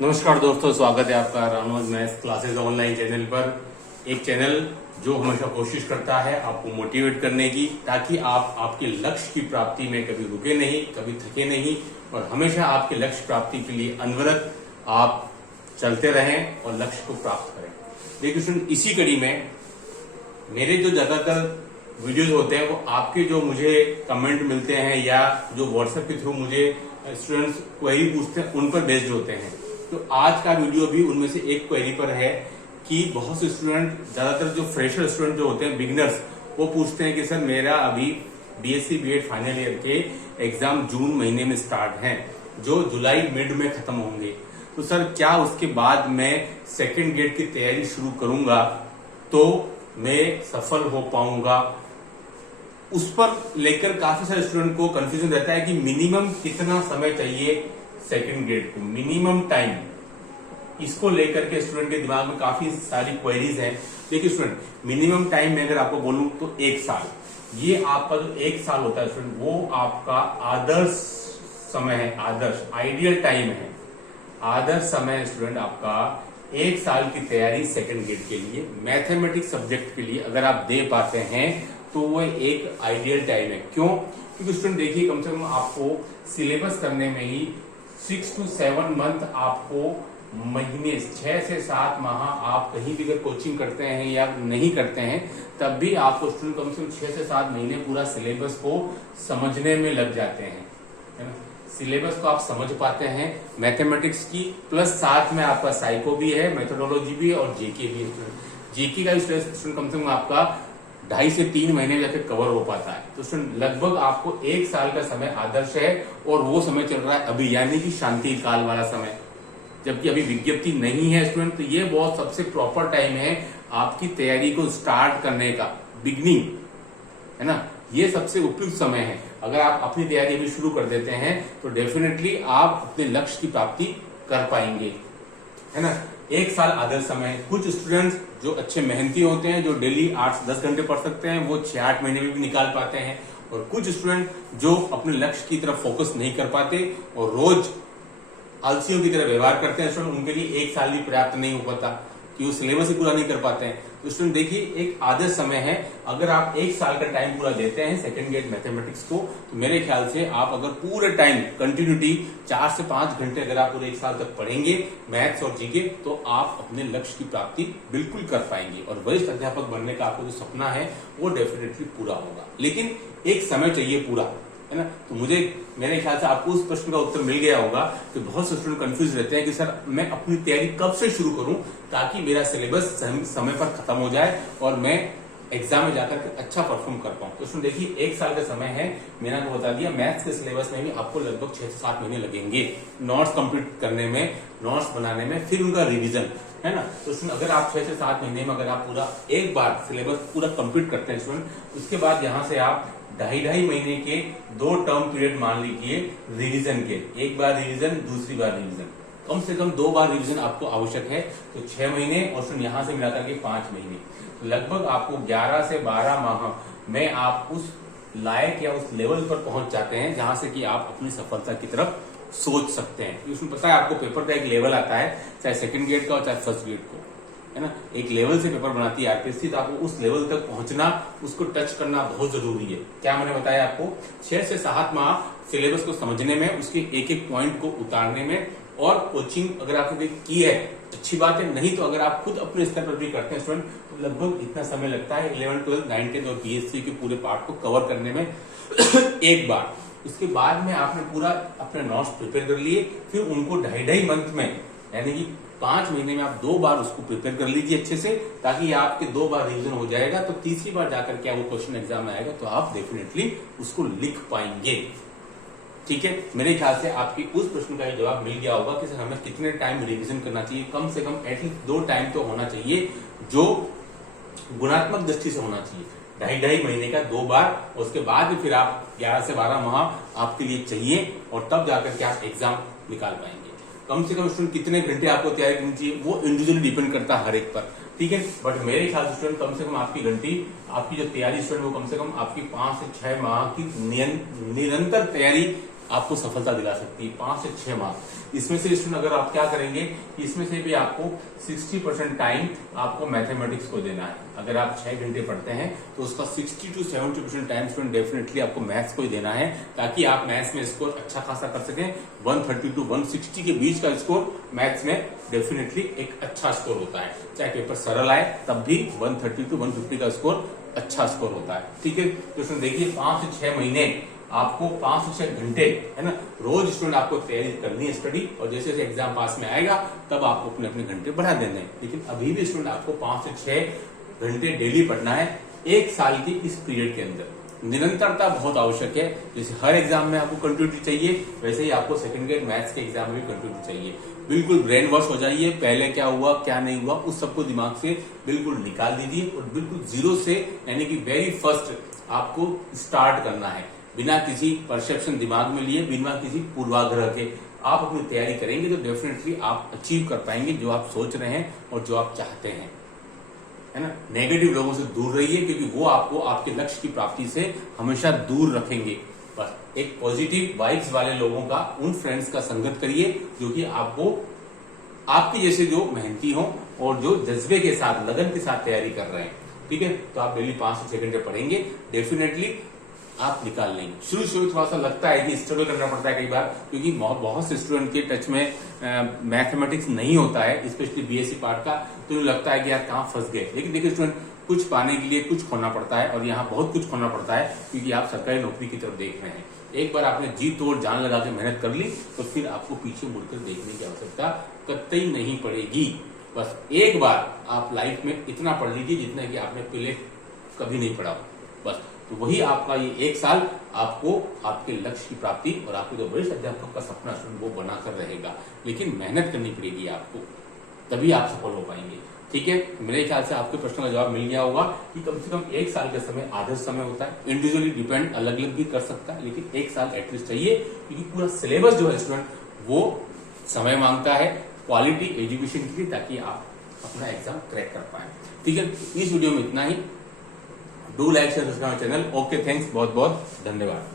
नमस्कार दोस्तों, स्वागत है आपका Ranoj maths classes online channel पर। एक चैनल जो हमेशा कोशिश करता है आपको मोटिवेट करने की, ताकि आप आपके लक्ष्य की प्राप्ति में कभी रुके नहीं, कभी थके नहीं और हमेशा आपके लक्ष्य प्राप्ति के लिए अनवरत आप चलते रहें और लक्ष्य को प्राप्त करें। देखिए स्टूडेंट, इसी कड़ी में मेरे जो ज्यादातर वीडियोज होते हैं वो आपके जो मुझे कमेंट मिलते हैं या जो व्हाट्सएप के थ्रू मुझे स्टूडेंट्स क्वेरी पूछते हैं उन पर बेस्ड होते हैं। तो आज का वीडियो भी उनमें से एक क्वेरी पर है कि बहुत से स्टूडेंट, ज्यादातर जो फ्रेशर स्टूडेंट जो होते हैं, बिगिनर्स, वो पूछते हैं कि सर मेरा अभी बीएससी बीएड फाइनल ईयर के एग्जाम जून महीने में स्टार्ट हैं, जो जुलाई मिड में खत्म होंगे, तो सर क्या उसके बाद मैं सेकेंड गेट की तैयारी शुरू करूंगा तो मैं सफल हो पाऊंगा। उस पर लेकर काफी सारे स्टूडेंट को कंफ्यूजन रहता है कि मिनिमम कितना समय चाहिए सेकंड ग्रेड को, मिनिमम टाइम। इसको लेकर के स्टूडेंट के दिमाग में काफी सारी क्वेरीज हैं। देखिए स्टूडेंट, मिनिमम टाइम में अगर आपको बोलूं तो 1 साल, ये आपका जो 1 साल होता है स्टूडेंट, वो आपका आदर्श समय है, आदर्श आइडियल टाइम है। आदर्श समय स्टूडेंट आपका 1 साल की तैयारी सेकंड ग्रेड के लिए, मैथमेटिक्स सब्जेक्ट के लिए अगर आप दे पाते हैं तो वो एक आइडियल टाइम है। क्यों? क्योंकि स्टूडेंट देखिए, कम से कम आपको सिलेबस करने में ही 6 to 7 मंथ, आपको महीने 6 से 7 माह आप कहीं भी अगर कोचिंग करते हैं या नहीं करते हैं तब भी आपको स्टूडेंट कम से कम 6 से 7 महीने पूरा सिलेबस को समझने में लग जाते हैं, है ना। सिलेबस को आप समझ पाते हैं मैथमेटिक्स की, प्लस साथ में आपका साइको भी है, मेथोडोलॉजी भी है और जीके भी है। जीके का स्टूडेंट कम से कम आपका 2.5 से 3 महीने में जाकर कवर हो पाता है। तो स्टूडेंट लगभग आपको 1 साल का समय आदर्श है और वो समय चल रहा है अभी, यानी कि शांति काल वाला समय, जबकि अभी विज्ञप्ति नहीं है स्टूडेंट। तो ये बहुत सबसे प्रॉपर टाइम है आपकी तैयारी को स्टार्ट करने का, बिगनिंग, है ना। ये सबसे उपयुक्त समय है। अगर आप अपनी तैयारी अभी शुरू कर देते हैं तो डेफिनेटली आप अपने लक्ष्य की प्राप्ति कर पाएंगे, है ना। 1 साल आदर्श समय है। कुछ स्टूडेंट्स जो अच्छे मेहनती होते हैं, जो डेली 8 से 10 घंटे पढ़ सकते हैं, वो 6-8 महीने में भी निकाल पाते हैं। और कुछ स्टूडेंट जो अपने लक्ष्य की तरफ फोकस नहीं कर पाते और रोज आलसियों की तरह व्यवहार करते हैं स्टूडेंट, उनके लिए 1 साल भी पर्याप्त नहीं हो पाता कि वो सिलेबस ही पूरा नहीं कर पाते हैं। तो स्टूडेंट देखिए, एक आदर्श समय है। अगर आप 1 साल का टाइम पूरा देते हैं सेकंड ग्रेड मैथमेटिक्स को, तो मेरे ख्याल से आप अगर पूरे टाइम कंटिन्यूटी 4 से 5 घंटे अगर आप पूरे 1 साल तक पढ़ेंगे मैथ्स और जीके, तो आप अपने लक्ष्य की प्राप्ति बिल्कुल कर पाएंगे और वरिष्ठ अध्यापक बनने का आपको जो सपना है वो डेफिनेटली पूरा होगा। लेकिन एक समय चाहिए पूरा, है ना। तो मुझे, मेरे ख्याल से आपको उस प्रश्न का उत्तर मिल गया होगा कि बहुत से स्टूडेंट कंफ्यूज रहते हैं कि सर मैं अपनी तैयारी कब से शुरू करूं ताकि मेरा सिलेबस समय पर खत्म हो जाए और मैं एग्जाम में जाकर के अच्छा परफॉर्म कर पाऊं। तो स्टूडेंट देखिए, 1 साल का समय है। मैंने आपको बता दिया, मैथ्स के सिलेबस में भी आपको लगभग 6 से 7 महीने लगेंगे नोट्स कंप्लीट करने में, नोट्स बनाने में, फिर उनका रिविजन, है ना। तो स्टूडेंट अगर आप 6 से 7 महीने में अगर आप पूरा एक बार सिलेबस पूरा कंप्लीट करते हैं स्टूडेंट, उसके बाद यहाँ से आप 2.5 महीने के 2 टर्म पीरियड मान लीजिए रिवीजन के, एक बार रिवीजन, दूसरी बार रिवीजन, कम से कम 2 बार रिवीजन आपको आवश्यक है। तो 6 महीने और फिर यहां से मिलाकर के 5 महीने, तो लगभग आपको 11 से 12 माह में आप उस लायक या उस लेवल पर पहुंच जाते हैं जहां से कि आप अपनी सफलता की तरफ सोच सकते हैं। उसमें पता है आपको पेपर का एक लेवल आता है, चाहे सेकंड ग्रेड का हो चाहे फर्स्ट ग्रेड को, है ना। एक लेवल से पेपर बनाती है आरपीएससी, तो आपको उस लेवल तक पहुंचना, उसको टच करना बहुत जरूरी है। क्या मैंने बताया आपको, 6 से 7 माह सिलेबस को समझने में, उसके एक एक पॉइंट को उतारने में, और कोचिंग अगर आपने की है अच्छी बात है, नहीं तो अगर आप खुद अपने स्तर पर भी करते हैं स्टूडेंट, तो लगभग इतना समय लगता है 11th 12th 9th और बीएससी के पूरे पार्ट को कवर करने में एक बार। उसके बाद में आपने पूरा अपने नोट्स प्रिपेयर कर लिए, फिर उनको 2.5 मंथ में, यानी कि 5 महीने में आप 2 बार उसको प्रिपेयर कर लीजिए अच्छे से, ताकि आपके 2 बार रिवीजन हो जाएगा। तो तीसरी बार जाकर के वो क्वेश्चन एग्जाम में आएगा तो आप डेफिनेटली उसको लिख पाएंगे। ठीक है, मेरे ख्याल से आपकी उस प्रश्न का जवाब मिल गया होगा कि सर हमें कितने टाइम रिवीजन करना चाहिए। कम से कम एटलीस्ट 2 टाइम तो होना चाहिए जो गुणात्मक दृष्टि से होना चाहिए। 2.5 महीने का 2 बार, उसके बाद फिर आप 11 से 12 माह आपके लिए चाहिए और तब जाकर के आप एग्जाम निकाल पाएंगे। कम से कम स्टूडेंट कितने घंटे आपको तैयारी करनी चाहिए वो इंडिविजुअली डिपेंड करता है हर एक पर, ठीक है। बट मेरे ख्याल से स्टूडेंट कम से कम आपकी घंटी, आपकी जो तैयारी स्टूडेंट वो कम से कम आपकी 5 से 6 माह की निरंतर तैयारी आपको सफलता दिला सकती है। 5 से 6 मार्क्स इसमें से स्टूडेंट अगर आप क्या करेंगे, इसमें से भी आपको 60% टाइम आपको मैथमेटिक्स को देना है। अगर आप 6 घंटे पढ़ते हैं तो उसका 60 to 70% टाइम स्टूडेंट डेफिनेटली आपको मैथ्स को ही देना है, ताकि आप मैथ्स में स्कोर अच्छा खासा कर सकें। 130 to 160 के बीच का स्कोर मैथ्स में डेफिनेटली एक अच्छा स्कोर होता है। चाहे पेपर सरल आए तब भी 130 to 150 का स्कोर अच्छा स्कोर होता है। ठीक है, तो स्टूडेंट देखिए 5 से 6 महीने आपको 5 से 6 घंटे है ना रोज स्टूडेंट आपको तैयारी करनी है स्टडी, और जैसे जैसे एग्जाम पास में आएगा तब आपको अपने अपने घंटे बढ़ा देने हैं। लेकिन अभी भी स्टूडेंट आपको 5 से 6 घंटे डेली पढ़ना है 1 साल की इस पीरियड के अंदर। निरंतरता बहुत आवश्यक है। जैसे हर एग्जाम में आपको कंटिन्यूटी चाहिए, वैसे ही आपको सेकंड ग्रेड मैथ्स के एग्जाम में भी कंटिन्यूटी चाहिए। बिल्कुल ब्रेन वॉश हो जाइए, पहले क्या हुआ क्या नहीं हुआ उस सबको दिमाग से बिल्कुल निकाल दीजिए, और बिल्कुल जीरो से यानी कि वेरी फर्स्ट आपको स्टार्ट करना है, बिना किसी परसेप्शन दिमाग में लिए, बिना किसी पूर्वाग्रह के आप अपनी तैयारी करेंगे तो डेफिनेटली आप अचीव कर पाएंगे जो आप सोच रहे हैं और जो आप चाहते हैं, है ना। नेगेटिव लोगों से दूर रहिए, क्योंकि वो आपको आपके लक्ष्य की प्राप्ति से हमेशा दूर रखेंगे। बस एक पॉजिटिव वाइब्स वाले लोगों का, उन फ्रेंड्स का संगत करिए जो कि आपको आपके जैसे जो मेहनती हो और जो जज्बे के साथ लगन के साथ तैयारी कर रहे हैं। ठीक है, तो आप डेली 5 से 6 घंटे पढ़ेंगे, डेफिनेटली आप निकाल लेंगे। शुरू शुरू थोड़ा सा लगता है कि स्ट्रगल करना पड़ता है कई बार, क्योंकि बहुत से स्टूडेंट के टच में मैथमेटिक्स नहीं होता है, स्पेशली बीएससी पार्ट का, तो लगता है कि यार कहाँ फंस गए। लेकिन देखिए स्टूडेंट, कुछ पाने के लिए कुछ खोना पड़ता है, और यहाँ बहुत कुछ खोना पड़ता है, क्योंकि आप सरकारी नौकरी की तरफ देख रहे हैं। एक बार आपने जी तोड़ जान लगा के मेहनत कर ली तो फिर आपको पीछे मुड़कर देखने की आवश्यकता कतई नहीं पड़ेगी। बस एक बार आप लाइफ में इतना पढ़ लीजिए जितना कि आपने पहले कभी नहीं पढ़ा। बस तो वही आपका ये 1 साल आपको आपके लक्ष्य की प्राप्ति और आपके जो वरिष्ठ अध्यापक का सपना वो बनाकर रहेगा। लेकिन मेहनत करनी पड़ेगी आपको, तभी आप सफल हो पाएंगे। ठीक है, मेरे ख्याल से आपके प्रश्न का जवाब मिल गया होगा कि कम से कम 1 साल का समय आदर्श समय होता है। इंडिविजुअली डिपेंड अलग अलग भी कर सकता है, लेकिन 1 साल एटलीस्ट चाहिए, क्योंकि पूरा सिलेबस जो है स्टूडेंट वो समय मांगता है क्वालिटी एजुकेशन के लिए, ताकि आप अपना एग्जाम क्रैक कर पाए। ठीक है, इस वीडियो में इतना ही। Do like share subscribe channel. Okay, thanks, बहुत बहुत धन्यवाद।